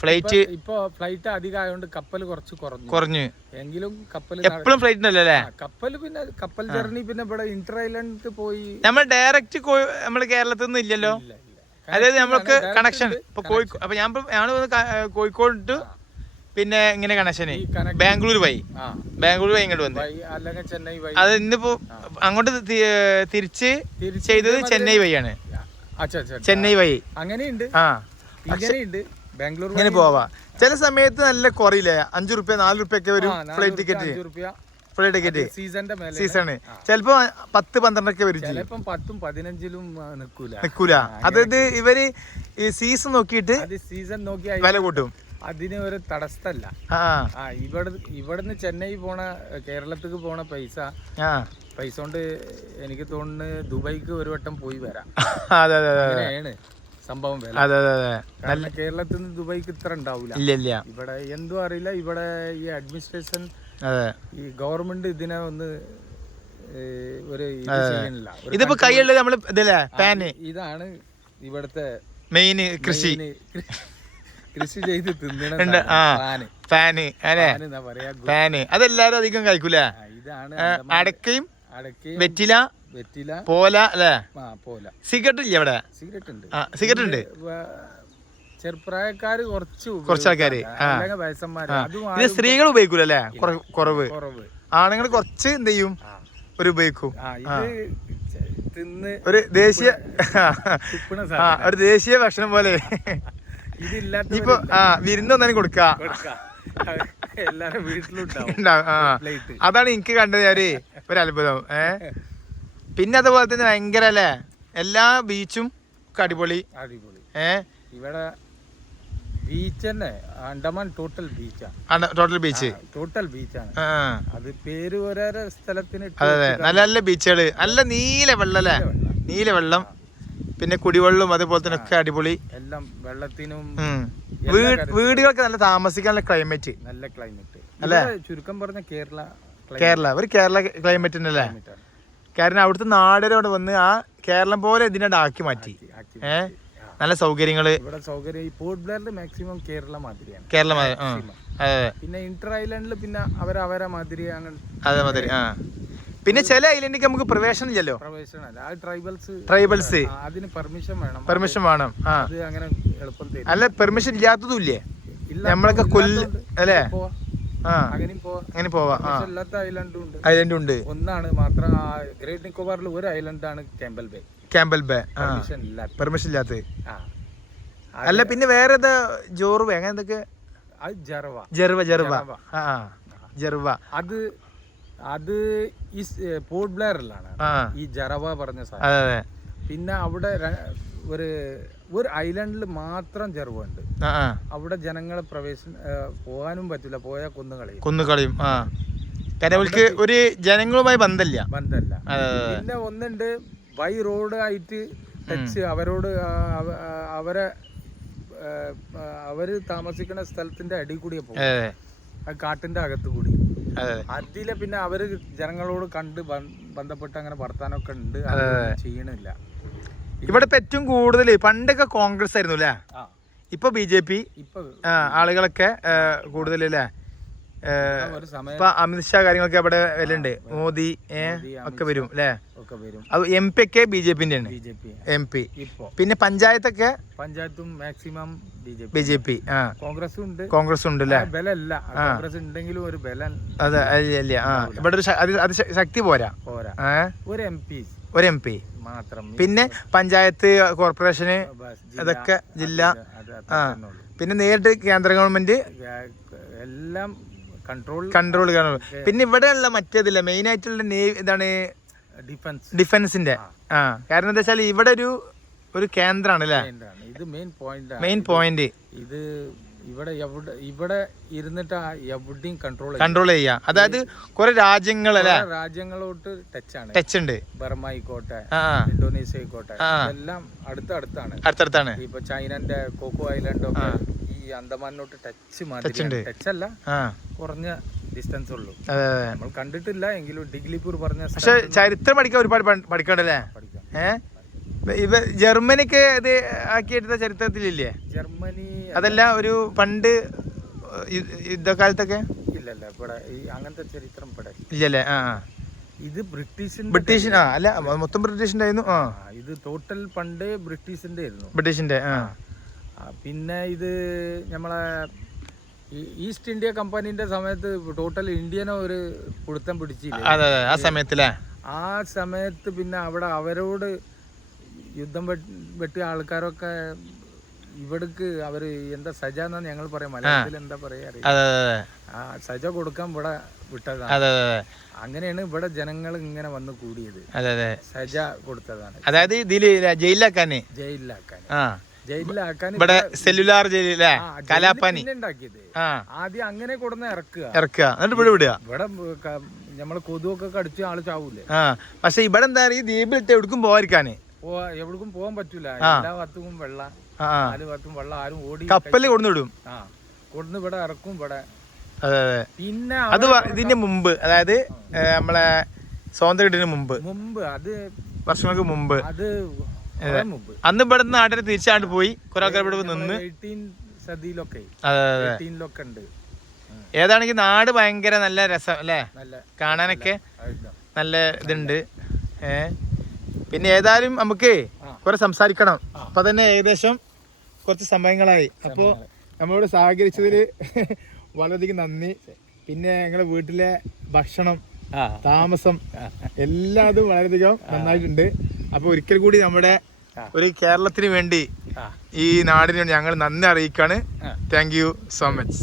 ഫ്ലൈറ്റ് ഇപ്പൊ ഫ്ലൈറ്റ് അധികം ആയതുകൊണ്ട് കപ്പൽ കുറച്ച് കുറഞ്ഞു. എങ്കിലും കപ്പൽ എപ്പോഴും ഫ്ലൈറ്റ് ഉണ്ടല്ലേ? കപ്പൽ പിന്നെ കപ്പൽ ജേർണി പിന്നെ ഇവിടെ ഇന്റർ ഐലൻഡ് പോയി നമ്മൾ ഡയറക്റ്റ് നമ്മള് കേരളത്തിൽ നിന്ന് ഇല്ലല്ലോ. അതായത് നമ്മൾക്ക് കണക്ഷൻ ഇപ്പൊ അപ്പൊ ഞങ്ങള് കോഴിക്കോട് പിന്നെ ഇങ്ങനെ കണക്ഷന് ബാംഗ്ലൂർ വഴി ഇങ്ങോട്ട് വന്നു. അത് ഇന്നിപ്പോ അങ്ങോട്ട് തിരിച്ച് ചെയ്തത് ചെന്നൈ വഴിയാണ്. ചെന്നൈ വഴി അങ്ങനെയുണ്ട്. ബാംഗ്ലൂർ ഇങ്ങനെ പോവാ. ചില സമയത്ത് നല്ല കുറയില്ലേ? 5 രൂപ 4 രൂപയൊക്കെ വരും ഫ്ലൈറ്റ് ടിക്കറ്റ്. സീസണ് ചിലപ്പോ 10-12 വരും. 10-15 നിക്കൂല. അതായത് ഇവര് ഈ സീസൺ നോക്കിയിട്ട് വില കൂട്ടും. അതിന് ഒരു തടസ്സല്ല. ഇവിടുന്ന് ചെന്നൈ കേരളത്തിക്ക് പോണ പൈസ കൊണ്ട് എനിക്ക് തോന്നുന്നു ദുബൈക്ക് ഒരു വട്ടം പോയി വരാം. അങ്ങനെയാണ് സംഭവം. കാരണം കേരളത്തിൽ നിന്ന് ദുബൈക്ക് ഇത്ര ഉണ്ടാവില്ല. ഇവിടെ എന്തോ അറിയില്ല. ഇവിടെ ഈ അഡ്മിനിസ്ട്രേഷൻ ഈ ഗവൺമെന്റ് ഇതിനെ ഒന്ന് ഒരു ഇതിപ്പോ കൈയുള്ളത് നമ്മള് ഇതാണ് ഇവിടുത്തെ മെയിൻ കൃഷി ചെയ്ത് തിന്നണ ഫാന്. അതെല്ലാരും അധികം കഴിക്കൂല. ഇതാണ് അടക്കയും വെറ്റില പോല അല്ലേ? സിഗരറ്റ് ഇല്ല ഇവിടെ? സിഗരറ്റ് ഉണ്ട്. ചെറുപ്രായക്കാര് കുറച്ച് ആൾക്കാര്. ഇത് സ്ത്രീകൾ ഉപയോഗിക്കൂലല്ലേ? കുറവ്. ആണുങ്ങൾ കുറച്ച് എന്ത് ചെയ്യും? ഉപയോഗിക്കും. ഒരു ദേശീയ ഭക്ഷണം പോലെ. ഇപ്പൊ വിരുന്നൊന്നും കൊടുക്ക. എല്ലാരും വീട്ടിലുണ്ടാവും. അതാണ് എനിക്ക് കണ്ടത് ഒരു അത്ഭുതം. പിന്നെ അതുപോലെ തന്നെ ഭയങ്കര അല്ലേ? എല്ലാ ബീച്ചും അടിപൊളി. ഇവിടെ ബീച്ച് തന്നെ അണ്ടമാൻ ടോട്ടൽ ബീച്ചാണ്. ടോട്ടൽ ബീച്ചാണ്. അത് പേര് ഓരോരോ സ്ഥലത്തിന്. അതെ, നല്ല നല്ല ബീച്ചുകള്, നല്ല നീല വെള്ളം അല്ലേ, നീല വെള്ളം, പിന്നെ കുടിവെള്ളവും അതേപോലെ തന്നെ ഒക്കെ അടിപൊളി. എല്ലാം വെള്ളത്തിനും വീടുകൾക്ക് നല്ല താമസിക്കാനുള്ള ക്ലൈമറ്റ്, നല്ല ക്ലൈമറ്റ് അല്ലേ. ചുരുക്കം പറഞ്ഞ കേരള ഒരു കേരള ക്ലൈമറ്റ് അല്ലേ. കാരണം അവിടുത്തെ നാടരോട് വന്ന് ആ കേരളം പോലെ ഇതിനെ ആക്കി മാറ്റി. നല്ല സൗകര്യങ്ങള് ഇവിടെ സൗകര്യം. ഈ പോർട്ട് ബ്ലെയറിൽ മാക്സിമം കേരള മാതിരിയാണ്. പിന്നെ ഇന്റർ ഐലൻഡില് പിന്നെ അവരെ മാതിരി അങ്ങനെ മാതിരി. പിന്നെ ചില ഐലൻഡിക്ക് നമുക്ക് പ്രവേശനം ഇല്ലല്ലോ. ട്രൈബൽസ് അതിന് പെർമിഷൻ വേണം. അത് അങ്ങനെ എളുപ്പം അല്ല, പെർമിഷൻ ഇല്ലാത്തതും ഇല്ലേ നമ്മളൊക്കെ അല്ലേ. അങ്ങനെ പോവാ. ഐലൻഡ് ഉണ്ട്. ഒന്നാണ് മാത്രം ഗ്രേറ്റ് നിക്കോബാറിൽ ഒരു ഐലൻഡാണ് ക്യാമ്പൽ ബേ. പെർമിഷൻ ഇല്ലാത്ത. അല്ല, പിന്നെ വേറെ ഏതാ, ജോർവ അങ്ങനെ എന്തൊക്കെ, ജെർവ. അത് ഈ പോർട്ട് ബ്ലെയറിലാണ് ഈ ജറവ പറഞ്ഞ സാധനം. പിന്നെ അവിടെ ഒരു ഐലൻഡിൽ മാത്രം ജെർവ ഉണ്ട്. അവിടെ ജനങ്ങളെ പോകാനും പറ്റില്ല, പോയാൽ കൊന്നുകളയും. കാരണം അവർക്ക് ഒരു ജനങ്ങളുമായി ബന്ധമില്ല. പിന്നെ ഒന്നുണ്ട്, ബൈ റോഡ് ആയിട്ട് ടച്ച് അവര് താമസിക്കുന്ന സ്ഥലത്തിന്റെ അടിയിൽ കൂടിയാ പോകും, കാട്ടിന്റെ അകത്ത് കൂടി. അതിലെ പിന്നെ അവര് ജനങ്ങളോട് കണ്ട് ബന്ധപ്പെട്ട് അങ്ങനെ വർത്താനൊക്കെ ഉണ്ട്, ചെയ്യണില്ല. ഇവിടെ ഇപ്പൊ ഏറ്റവും കൂടുതൽ പണ്ടൊക്കെ കോൺഗ്രസ് ആയിരുന്നു അല്ലേ, ഇപ്പൊ BJP. ആളുകളൊക്കെ കൂടുതൽ അല്ലേ. ഇപ്പൊ അമിത്ഷാ കാര്യങ്ങളൊക്കെ ഇവിടെ വലുണ്ട്, മോദി ഒക്കെ വരും അല്ലേ. അത് MP ഒക്കെ BJP-ന്റെ ആണ്. MP. പിന്നെ പഞ്ചായത്തും മാക്സിമം BJP. കോൺഗ്രസ് ഉണ്ട് അല്ലേ. അതെ, ഇവിടെ ഒരു ശക്തി പോരാ. ഒരു MP മാത്രം. പിന്നെ പഞ്ചായത്ത്, കോർപ്പറേഷന്, അതൊക്കെ ജില്ല. പിന്നെ നേരിട്ട് കേന്ദ്ര ഗവൺമെന്റ് എല്ലാം കൺട്രോൾ. പിന്നെ ഇവിടെയുള്ള മറ്റേതില്ല, മെയിൻ ആയിട്ടുള്ള ഇതാണ് ഡിഫൻസിന്റെ. കാരണം എന്താ വെച്ചാൽ ഇവിടെ ഒരു കേന്ദ്രമാണ് അല്ലേ. ഇത് മെയിൻ പോയിന്റ്. ഇത് ഇവിടെ ഇരുന്നിട്ട് എവിടെയും കൺട്രോൾ ചെയ്യാം. അതായത് കുറെ രാജ്യങ്ങളോട്ട് ടച്ച് ഉണ്ട്. ബർമ ആയിക്കോട്ടെ, ഇന്തോനേഷ്യ ആയിക്കോട്ടെ, എല്ലാം അടുത്തടുത്താണ്. ഇപ്പൊ ചൈനന്റെ കോക്കോ ഐലൻഡൊക്കെ ഈ അന്തമാനോട്ട് ടച്ച് അല്ല, കുറഞ്ഞ ഡിസ്റ്റൻസ് ഉള്ളൂ. നമ്മൾ കണ്ടിട്ടില്ല എങ്കിലും ഡിഗ്ലിപൂർ പറഞ്ഞ. പക്ഷെ ചരിത്രം പഠിക്കാൻ ഒരുപാട് പഠിക്കണ്ടല്ലേ. ജർമ്മനിക്ക് ഇത് ആക്കിയെടുത്ത ചരിത്രത്തിലില്ലേ. ജർമ്മനി അതല്ല, ഒരു പണ്ട് യുദ്ധകാലത്തൊക്കെ ഇല്ലല്ല ഇവിടെ അങ്ങനത്തെ ചരിത്രം ഇല്ലല്ലേ. ഇത് ബ്രിട്ടീഷ് അല്ല, മൊത്തം ബ്രിട്ടീഷിന്റെ ആയിരുന്നു. ഇത് ടോട്ടൽ പണ്ട് ബ്രിട്ടീഷിന്റെ. പിന്നെ ഇത് നമ്മളെ ഈസ്റ്റ് ഇന്ത്യ കമ്പനീന്റെ സമയത്ത് ടോട്ടൽ ഇന്ത്യനെ ഒരു പിടുത്തം പിടിച്ചില്ല ആ സമയത്ത്. പിന്നെ അവിടെ അവരോട് യുദ്ധം വെട്ടിയ ആൾക്കാരൊക്കെ ഇവിടേക്ക് അവര് എന്താ സജ എന്നാ ഞങ്ങൾ പറയാം, മലയാളത്തിൽ എന്താ പറയാ, സജ കൊടുക്കാൻ ഇവിടെ വിട്ടതാണ്. അങ്ങനെയാണ് ഇവിടെ ജനങ്ങൾ ഇങ്ങനെ വന്ന് കൂടിയത്. സജ കൊടുത്തതാണ്. അതായത് ഇതില് ജയിലിലാക്കാൻ ഇവിടെ സെല്ലുലാർ ജയിലിലെ കലാപ്പാനി ഉണ്ടാക്കിയത്. ആദ്യം അങ്ങനെ കൊടുന്ന് ഇറക്കുക എന്നിട്ട് വിടുക. ഇവിടെ നമ്മള് കൊതുവൊക്കെ കടിച്ച് ആള് ചാവൂലേ. പക്ഷെ ഇവിടെ എന്താ ഈ ദ്വീപിലിട്ട് എവിടേക്കും പോകാതിരിക്കാന്, എവിടേക്കും പോകാൻ പറ്റൂല. എല്ലാ ഭാഗത്തും വെള്ളം, 4 ഭാഗത്തും വെള്ളം. ആരും ഓടി കപ്പല് കൊടുന്നിടും, കൊടുന്ന് ഇവിടെ ഇറക്കും ഇവിടെ. പിന്നെ അത് ഇതിന്റെ മുമ്പ്, അതായത് നമ്മളെ സ്വാതന്ത്ര്യ കിട്ടിയതിന് മുമ്പ് അത് വർഷങ്ങൾക്ക് മുമ്പ്, അന്ന് ഇവിടെ നാട്ടിൽ തിരിച്ചാണ്ട് പോയി കുറെ ആൾക്കാർ ഇവിടെ നിന്ന്. ഏതാണെങ്കിൽ നാട് ഭയങ്കര നല്ല രസം അല്ലേ, കാണാനൊക്കെ നല്ല ഇതുണ്ട്. പിന്നെ ഏതായാലും നമുക്ക് കുറെ സംസാരിക്കണം. അപ്പൊ തന്നെ ഏകദേശം കുറച്ച് സമയങ്ങളായി. അപ്പോ നമ്മളോട് സഹകരിച്ചതില് വളരെയധികം നന്ദി. പിന്നെ ഞങ്ങളുടെ വീട്ടിലെ ഭക്ഷണം, താമസം എല്ലാതും വളരെയധികം നന്നായിട്ടുണ്ട്. അപ്പൊ ഒരിക്കൽ കൂടി നമ്മുടെ ഒരു കേരളത്തിന് വേണ്ടി, ഈ നാടിന് വേണ്ടി ഞങ്ങൾ നന്ദി അറിയിക്കാണ്. Thank you so much.